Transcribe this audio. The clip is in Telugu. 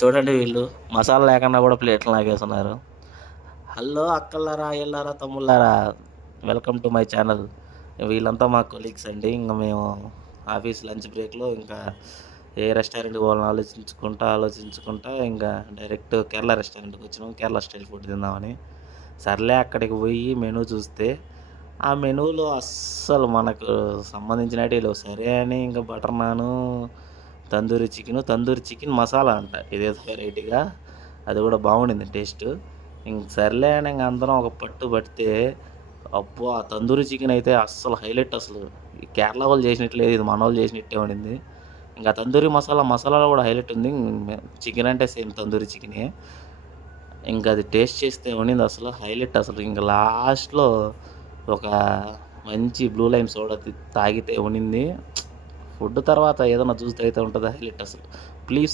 చూడండి వీళ్ళు మసాలా లేకుండా కూడా ప్లేట్లు లాగేస్తున్నారు. హలో అక్కలారా, అయ్యలారా, తమ్ముళ్ళారా, వెల్కమ్ టు మై ఛానల్. వీళ్ళంతా మా కొలీగ్స్ అండి. ఇంకా మేము ఆఫీస్ లంచ్ బ్రేక్లో ఇంకా ఏ రెస్టారెంట్కి పోవాలని ఆలోచించుకుంటా ఇంకా డైరెక్ట్ కేరళ రెస్టారెంట్కి వచ్చినాం. కేరళ స్టైల్ ఫుడ్ తిందామని. సర్లే అక్కడికి పోయి మెనూ చూస్తే ఆ మెనూలో అస్సలు మనకు సంబంధించినవి లేవు. సరే అని ఇంకా బటర్ నాను, తందూరి చికెన్ మసాలా అంట, ఇదేదో వెరైటీగా. అది కూడా బాగుండింది టేస్ట్. ఇంక సర్లే అని ఇంక అందరం ఒక పట్టు పడితే అబ్బో ఆ తందూరి చికెన్ అయితే అస్సలు హైలైట్. అసలు ఈ కేరళ వాళ్ళు చేసినట్లేదు, ఇది మన వాళ్ళు చేసినట్టే ఉండింది. ఇంకా తందూరి మసాలాలో కూడా హైలైట్ ఉంది. చికెన్ అంటే సేమ్ తందూరి చికెనే. ఇంకా అది టేస్ట్ చేస్తే ఉండింది అసలు హైలైట్. అసలు ఇంకా లాస్ట్లో ఒక మంచి బ్లూ లైమ్ సోడా తాగితే ఉండింది. ఫుడ్ తర్వాత ఏదైనా జ్యూస్ అయితే ఉంటుంది హైలైట్ అసలు. ప్లీజ్